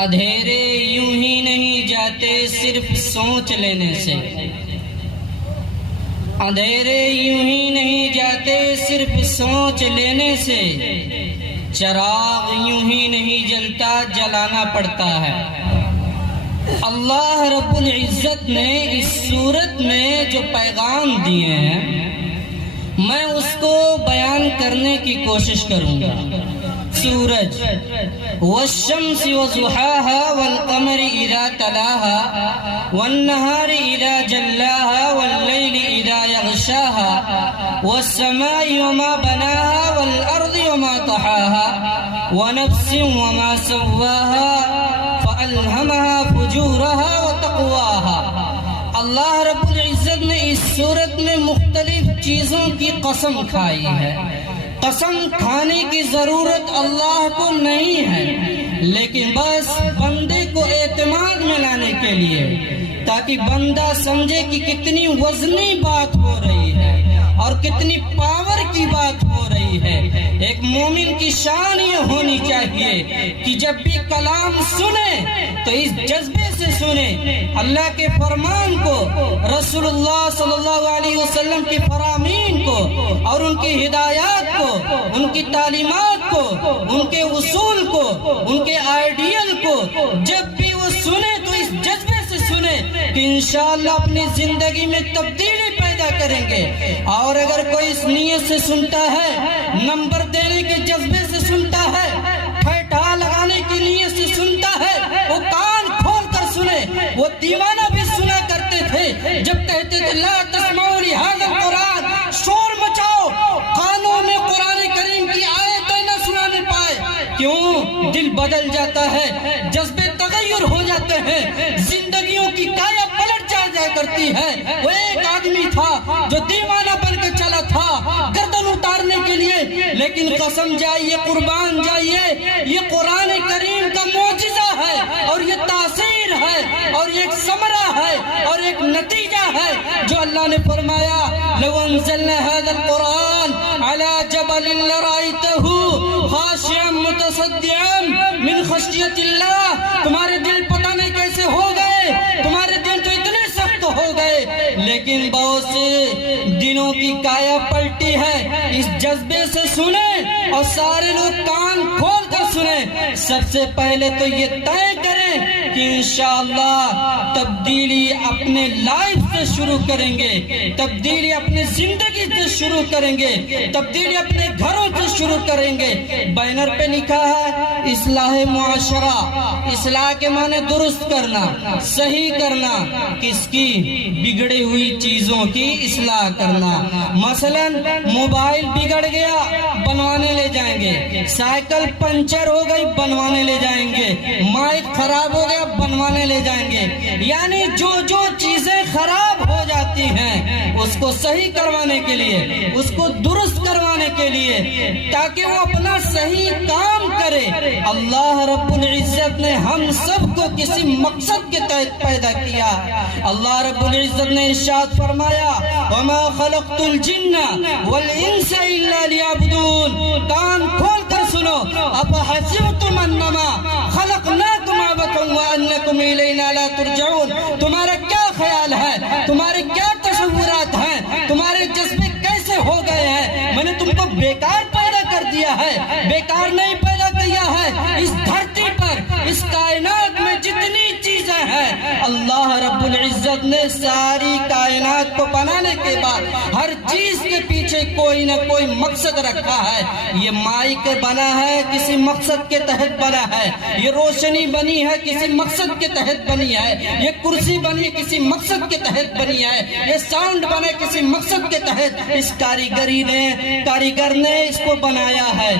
اندھیرے یوں ہی نہیں جاتے صرف سوچ لینے سے، اندھیرے یوں ہی نہیں جاتے صرف سوچ لینے سے، چراغ یوں ہی نہیں جلتا جلانا پڑتا ہے۔ اللہ رب العزت نے اس صورت میں جو پیغام دیے ہیں میں اس کو بیان کرنے کی کوشش کروں گا۔ سورج والشمس وضحاها والقمر اذا تلاها والنهار اذا جلاها والليل اذا يغشاها والسماء وما بناها والارض وما طحاها ونفس وما سواها فالهمها فجورها وتقواها۔ اللہ رب العزت نے اس صورت میں مختلف چیزوں کی قسم کھائی ہے۔ قسم کھانے کی ضرورت اللہ کو نہیں ہے، لیکن بس بندے کو اعتماد میں لانے کے لیے، تاکہ بندہ سمجھے کہ کتنی وزنی بات ہو رہی ہے اور کتنی پاور کی بات ہو رہی ہے۔ ایک مومن کی شان یہ ہونی چاہیے کہ جب بھی کلام سنے تو اس جذبے سے سنے، اللہ کے فرمان کو، رسول اللہ صلی اللہ علیہ وسلم کی فرامین کو اور ان کی ہدایات کو، ان کی تعلیمات کو، ان کے اصول کو، ان کے آئیڈیل کو جب بھی وہ سنے تو اس جذبے سے سنے کہ انشاءاللہ اپنی زندگی میں تبدیلی پیدا کریں گے۔ اور اگر کوئی اس نیت سے سنتا ہے، نمبر دینے کے جذبے سے سنتا ہے، ٹھٹھا لگانے کی نیت سے سنتا ہے، وہ کان کھول کر سنے۔ وہ دیوانہ بھی سنا کرتے تھے جب کہتے تھے لا تسمعوا لہذا القرآن، شور مچاؤ، کانوں میں قرآن کریم کی آیتیں نہ سنانے پائے۔ کیوں؟ دل بدل جاتا ہے، جذبے تغیر ہو جاتے ہیں، زندگیوں کی کایا پلٹ جایا کرتی ہے۔ وہ ایک آدمی تھا جو دیوانہ بن کے چلا تھا گردن اتارنے کے لیے، لیکن قسم جائیے، قربان جائیے، یہ قرآن کریم کا معجزہ ہے اور یہ تاثیر ہے اور یہ ایک ثمرہ ہے اور ایک نتیجہ ہے جو اللہ نے فرمایا لو انزلنا هذا القرآن على جبل لرأيته خاشعا متصدعا من خشیت اللہ۔ تمہارے دل پتہ نہیں کیسے ہو گئے، تمہارے دل تو اتنے سخت ہو گئے، لیکن بہت سے دنوں کی کایا پلٹی ہے۔ اس جذبے سے سنیں اور سارے لوگ کان کھول کر سنیں۔ سب سے پہلے تو یہ طے کریں کہ انشاءاللہ تبدیلی اپنے لائف سے شروع کریں گے، تبدیلی اپنے زندگی سے شروع کریں گے، تبدیلی اپنے گھروں سے شروع کریں گے۔ بینر پہ لکھا ہے اصلاح معاشرہ، اصلاح کے معنی درست کرنا، صحیح کرنا، کس کی؟ بگڑی ہوئی چیزوں کی اصلاح کرنا۔ مثلا موبائل بگڑ گیا، بنوانے لے جائیں گے، سائیکل پنچر ہو گئی، بنوانے لے جائیں گے، مائک خراب ہو گیا، بنوانے لے جائیں گے۔ یعنی جو چیزیں خراب ہو جاتی ہیں اس کو صحیح کروانے کے لیے، اس کو درست کروانے کے لیے، تاکہ وہ اپنا صحیح کام کرے۔ اللہ رب العزت نے ہم سب کو کسی مقصد کے تحت پیدا کیا۔ اللہ رب العزت نے ارشاد فرمایا وما خلقت الجن والانس الا ليعبدون۔ کان کھول کر سنو، افحسبتم انما خلقناکم عبثا وانکم الینا لا ترجعون۔ تمہارا کیا خیال ہے، تمہارے کیا تصورات ہیں، تمہارے جذبے کیسے ہو گئے ہیں؟ میں نے تم کو بیکار پیدا کر دیا ہے، بیکار نہیں پیدا کیا ہے۔ اس دھرتی پر، اس کائنات میں جتنی چیزیں ہیں، اللہ رب العزت نے ساری کائنات کو بنانے کے بعد ہر چیز کے پیچھے کوئی نہ کوئی مقصد رکھا ہے۔ یہ مائک بنا ہے کسی مقصد کے تحت بنا ہے، یہ روشنی بنی ہے کسی مقصد کے تحت بنی ہے، یہ کرسی بنی کسی مقصد کے تحت بنی ہے، یہ ساؤنڈ بنے کسی مقصد کے تحت اس کاریگر نے اس کو بنایا ہے۔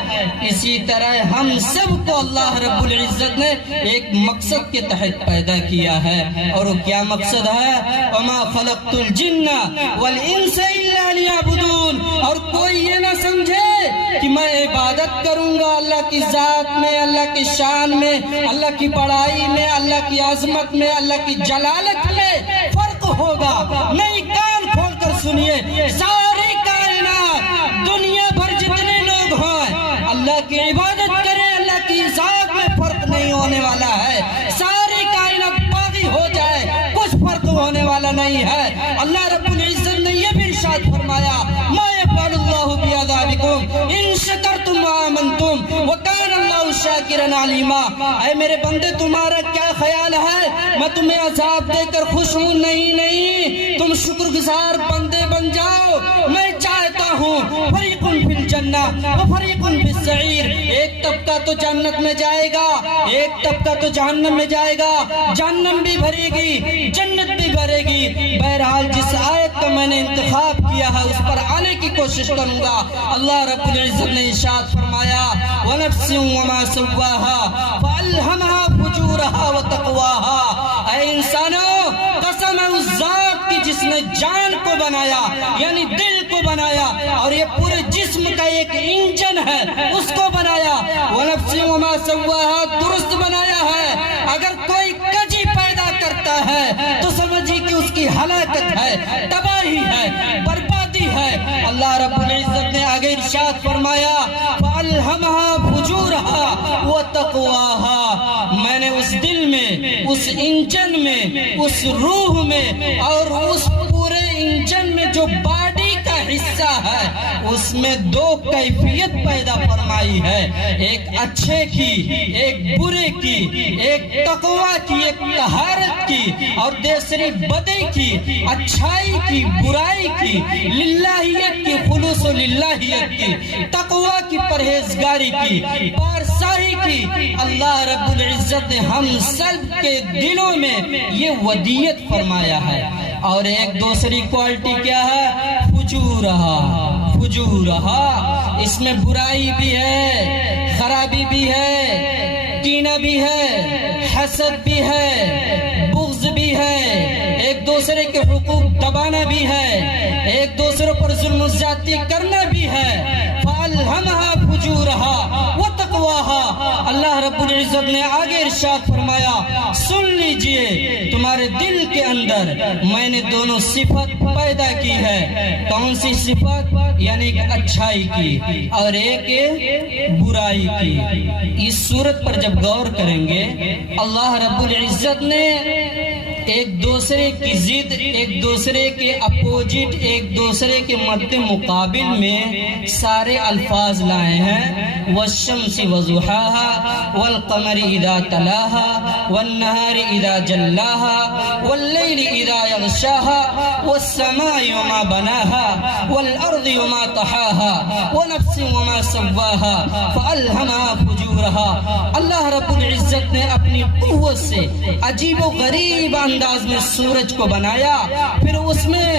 اسی طرح ہم سب کو اللہ رب العزت نے ایک مقصد کے تحت پیدا کیا ہے، اور وہ کیا مقصد ہے؟ وما خلقت الجن والانس الا ليعبدون۔ اور کوئی یہ نہ سمجھے کہ میں عبادت کروں گا اللہ کی ذات میں، اللہ کی شان میں، اللہ کی بڑائی میں، اللہ کی عظمت میں، اللہ کی جلالت میں فرق ہوگا۔ نہیں، کان کھول کر سنیے، ساری کائنات، دنیا بھر جتنے لوگ ہیں، اللہ کی عبادت کریں، اللہ کی ذات میں فرق نہیں ہونے والا ہے۔ ساری کائنات باغی ہو جائے کچھ فرق ہونے والا نہیں ہے۔ اللہ رب العزت نے یہ بھی ارشاد فرمایا ما یفعل اللہ بعذابکم ان شکرتم وآمنتم وکان اللہ شاکرا علیما۔ اے میرے بندے تمہارا کیا خیال ہے میں تمہیں عذاب دے کر خوش ہوں؟ نہیں نہیں، تم شکر گزار بندے بن جاؤ۔ میں چاہتا ہوں فریق فی الجنہ و فریق فی السعیر، ایک طبقہ تو جنت میں جائے گا، ایک طبقہ تو جہنم میں جائے گا، جہنم بھی بھرے گی جنت بھی بھرے گی۔ بہرحال جس آیت کا میں نے انتخاب کیا ہے اس پر آنے کی کوشش کروں گا۔ اللہ رب العزت نے ارشاد فرمایا وَنَفْسٍ وَمَا سَوَّاهَا فَأَلْهَمَهَا فُجُورَهَا وَتَقْوَاهَا۔ اے انسانوں، قسم ہے اس ذات کی جس نے جان کو بنایا یعنی دل کو بنایا اور یہ پورے جسم کا ایک انجن ہے اس کو بنایا۔ وَنَفْسٍ وَمَا سَوَّاهَا درست بنایا ہے۔ اگر کوئی کجی پیدا کرتا ہے تو سمجھیے کہ اس کی ہلاکت ہے، تباہی ہے، بربادی ہے۔ اللہ رب العزت نے آگے ارشاد فرمایا فَأَلْهَمَهَا فُجُورَهَا وَتَقْوَاهَا، میں نے اس دل میں، اس انجن میں، اس روح میں اور اس پورے انجن میں جو باڈی کا حصہ ہے اس میں دو کیفیت پیدا فرمائی ہے، ایک اچھے کی ایک برے کی، ایک تقوی کی ایک طہارت کی اور دوسری بدی کی، اچھائی کی برائی کی، للہیت کی خلوص و للہیت کی، تقوی کی پرہیزگاری کی، پارسائی کی۔ اللہ رب العزت نے ہم سب کے دلوں میں یہ ودیت فرمایا ہے۔ اور ایک دوسری کوالٹی کیا ہے؟ فجورہا، فجورہا، اس میں برائی بھی ہے، خرابی بھی ہے، کینہ بھی ہے، حسد بھی ہے، بغض بھی ہے، ایک دوسرے کے حقوق دبانا بھی ہے، ایک دوسرے پر ظلم و زیادتی کرنا بھی ہے۔ فَأَلْهَمَهَا فُجُورَهَا وَتَقْوَاهَا۔ اللہ رب العزت نے آگے ارشاد فرمایا سن لیجئے تمہارے دل کے اندر میں نے دونوں صفت پیدا کی ہے۔ کون سی صفت؟ یعنی ایک اچھائی کی اور ایک برائی کی۔ اس صورت پر جب غور کریں گے اللہ رب العزت نے ایک دوسرے کی ضد، ایک دوسرے کے اپوزٹ، ایک دوسرے کے مد مقابل میں سارے الفاظ لائے ہیں۔ والشمس وضحاها والقمر اذا تلاها والنهار اذا جلاها والليل اذا يغشاها والسماء وما بناها والارض وما طحاها ونفس وما سواها فألهمها فجورها۔ اللہ رب العزت نے اپنی قوت سے عجیب و غریب انداز میں سورج کو بنایا، پھر اس میں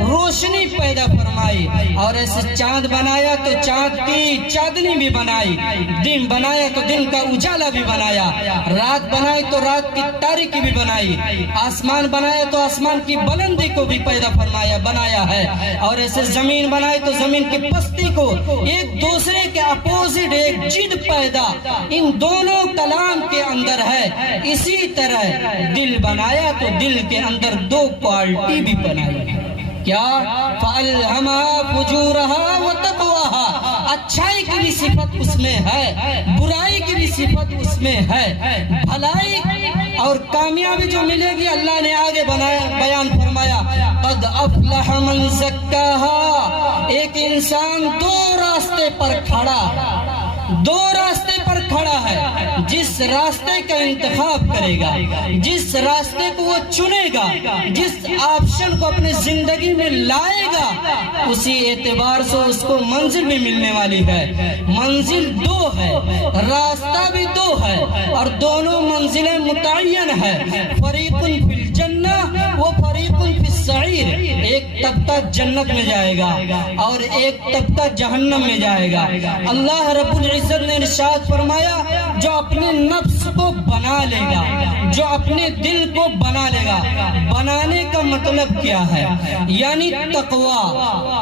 روشنی پیدا فرمائی اور ایسے چاند بنایا تو چاند کی چاندنی بھی بنائی، دن بنایا تو دن کا اجالا بھی بنایا، رات بنائی تو رات کی تاریکی بھی بنائی، آسمان بنایا تو آسمان کی بلندی کو بھی پیدا فرمایا بنایا ہے، اور ایسے زمین بنائی تو زمین کی پستی کو، ایک دوسرے کے اپوزٹ ایک جد پیدا ان دونوں کلام کے اندر ہے۔ اسی طرح دل بنایا تو دل کے اندر دو کوالٹی بھی بنائی، کیا؟ فَأَلْهَمَهَا فُجُورَهَا وَتَقْوَاهَا، اچھائی کی بھی صفت اس میں ہے، برائی کی بھی صفت اس میں ہے، بھلائی اور کامیابی جو ملے گی اللہ نے آگے بیان فرمایا قَدْ أَفْلَحَ مَنْ زَكَّاهَا۔ ایک انسان دو راستے پر کھڑا، دو راستے پر کھڑا ہے، جس راستے کا انتخاب کرے گا، جس راستے کو وہ چنے گا، جس آپشن کو اپنے زندگی میں لائے گا، اسی اعتبار سے اس کو منزل بھی ملنے والی ہے۔ منزل دو ہے، راستہ بھی دو ہے اور دونوں منزلیں متعین ہے، فریق فی الجنہ و فریق فی السعیر۔ ایک طبقہ جنت میں جائے گا اور ایک طبقہ جہنم میں جائے گا۔ اللہ رب العزت نے ارشاد فرمایا جو اپنے نفس کو بنا لے گا، جو اپنے دل کو بنا لے گا، بنانے کا مطلب کیا ہے؟ یعنی تقوی،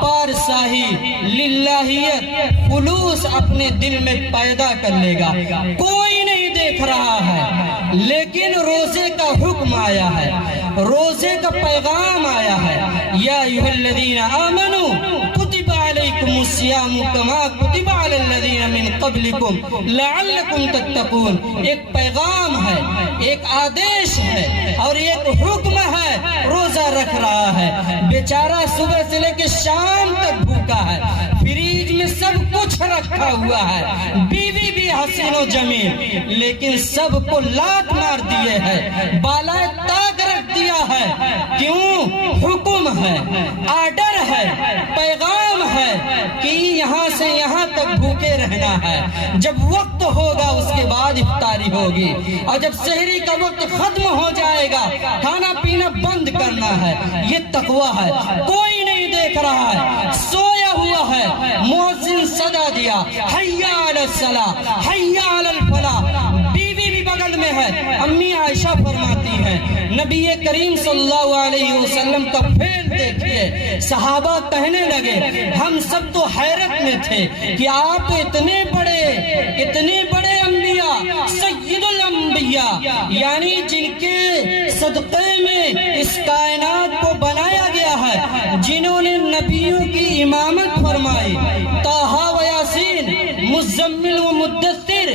پارساہی، للہیت، خلوص اپنے دل میں پیدا کر لے گا۔ کوئی نہیں دیکھ رہا ہے لیکن روزے کا حکم آیا ہے، روزے کا پیغام آیا ہے، یا ایھا الذین آمنوا کتب علیکم الصیام کما کتب علی الذین من قبلکم لعلکم تتقون۔ ایک پیغام ہے، ایک آدیش ہے اور ایک حکم ہے، روزہ رکھ رہا ہے، بیچارہ صبح سے لے کے شام تک بھوکا ہے، فریج میں سب کچھ رکھا ہوا ہے، بیوی بھی حسین و جمیل، لیکن سب کو لات مار دیے ہے، بالائے طاق رکھ دیا ہے۔ کیوں؟ حکم ہے، آرڈر ہے، پیغام ہے کہ یہاں سے یہاں تک بھوکے رہنا ہے، جب وقت ہوگا اس کے بعد افطاری ہوگی، اور جب سحری کا وقت ختم ہو جائے گا کھانا پینا بند کرنا ہے۔ یہ تقویٰ ہے، کوئی نہیں دیکھ رہا ہے، سویا ہوا ہے، مؤذن صدا دیا، حی علی الصلاۃ، حی علی الفلاح، بیوی بھی بغل میں ہے۔ امی عائشہ فرماتی ہیں نبی کریم صلی اللہ علیہ وسلم کا فعل دیکھیے، صحابہ کہنے لگے ہم سب تو حیرت میں تھے کہ آپ اتنے بڑے انبیاء، سید الانبیاء، یعنی جن کے صدقے میں اس کائنات کو بنایا گیا ہے، جنہوں نے نبیوں کی امامت فرمائی، طٰہٰ و یاسین، مزمل و مدثر،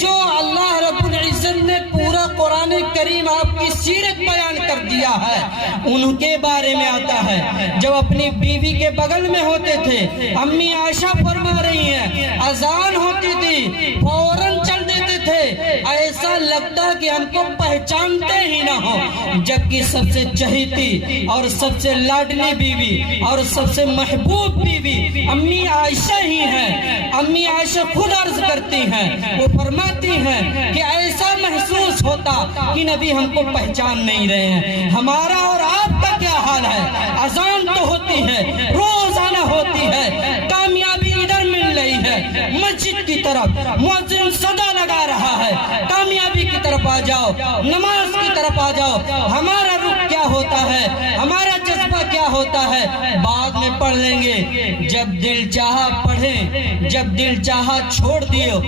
جو اللہ رب العزت نے پورا قرآن کریم آپ کی سیرت بیان کر دیا ہے، ان کے بارے میں آتا ہے جب اپنی بیوی کے بغل میں ہوتے تھے۔ امی عائشہ فرما رہی ہیں اذان ہوتی تھی فوراً چل دیتے تھے، ایسا لگتا کہ ہم کو پہچانتے ہی نہ ہو، جبکہ سب سے چہیتی اور سب سے لاڈلی بیوی اور سب سے محبوب بیوی امی عائشہ ہی ہیں۔ امی عائشہ خود عرض کرتی ہیں، وہ فرماتی ہیں کہ ایسا محسوس ہوتا کہ نبی ہم کو پہچان نہیں رہے ہیں۔ ہمارا اور آپ کا کیا حال ہے؟ اذان تو ہوتی ہے، روزانہ ہوتی ہے، کامیابی ادھر مل رہی ہے، مسجد کی طرف مؤذن صدا لگا رہا ہے، کامیابی کی طرف آ جاؤ، نماز کی طرف آ جاؤ۔ ہمارا رخ کیا ہوتا ہے، ہمارا جذبہ کیا ہوتا ہے، بعد میں پڑھ لیں گے، جب دل چاہا پڑھیں، جب دل چاہا چھوڑ دیو۔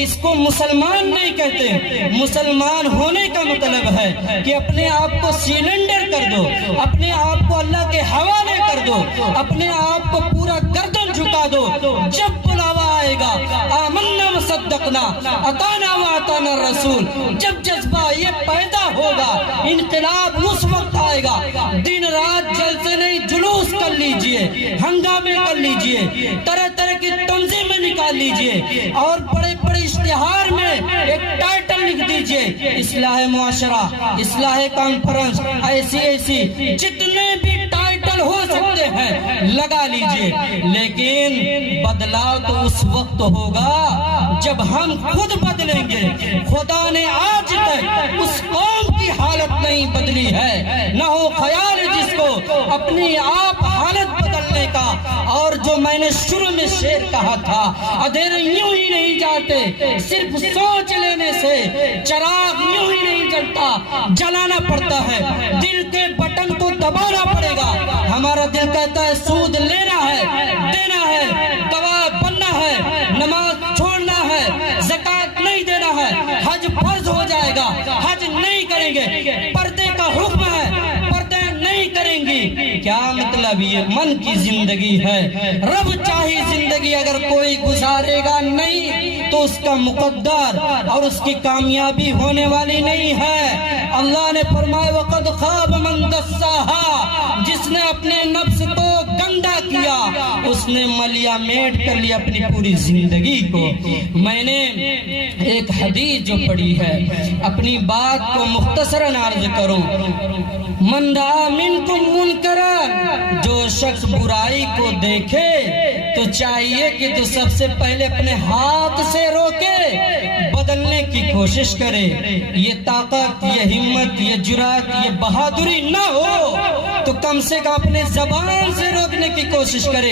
اس کو مسلمان نہیں کہتے، مسلمان ہونے کا مطلب ہے کہ اپنے آپ کو سیلنڈر کر دو، اپنے آپ کو اللہ کے حوالے کر دو، اپنے آپ کو پورا گردن جھکا دو، جب بلاوا آئے گا آمنا وصدقنا اطعنا واطعنا الرسول، جب جذبہ یہ پیدا ہوگا انقلاب اس وقت آئے گا۔ دن رات جلسے نہیں، جلوس کر لیجئے، ہنگامے کر لیجئے، طرح طرح کی تنظیمیں نکال لیجئے، اور بڑے بڑے اشتہار میں ایک ٹائٹل لکھ دیجئے، اصلاح معاشرہ، اصلاح کانفرنس، ایسی جتنے بھی ٹائٹل ہو سکتے ہیں لگا لیجئے، لیکن بدلاؤ تو اس وقت ہوگا جب ہم خود بدلیں گے۔ خدا نے آج تک اس قوم کی حالت نہیں بدلی ہے، نہ ہو خیال جس کو اپنی آپ حالت بدلنے کا۔ اور جو میں نے شروع میں شعر کہا تھا، اندھیرے یوں ہی نہیں جاتے، صرف سوچ لینے سے، چراغ یوں ہی نہیں جلتا، جلانا پڑتا ہے، دل کے بٹن کو دبانا پڑے گا۔ ہمارا دل کہتا ہے سود لینا ہے، دینا ہے، گواہ بننا ہے، نماز چھوڑنا ہے، زکوٰۃ نہیں دینا ہے، حج فرض ہو جائے گا، حج نہیں کریں گے، پردے کا حکم ہے، پردے نہیں کریں گی۔ کیا مطلب؟ یہ من کی زندگی ہے، رب چاہی زندگی اگر کوئی گزارے گا نہیں تو اس کا مقدر اور اس کی کامیابی ہونے والی نہیں ہے۔ اللہ نے فرمایا وَقَدْ خَابَ مَنْ دَسَّاهَا، جس نے اپنے نفس کو گندا کیا اس نے ملیا میٹ کر لیا اپنی پوری زندگی کو۔ میں نے ایک حدیث جو پڑھی ہے، اپنی بات کو مختصراً عرض کروں، من رأى منکم منکرا، جو شخص برائی کو دیکھے تو چاہیے کہ تو سب سے پہلے اپنے ہاتھ سے روکے، بدلنے کی کوشش کرے۔ یہ طاقت، یہ ہمت، یہ جرات، یہ بہادری نہ ہو تو کم سے کم اپنے زبان سے روکنے کی کوشش کرے۔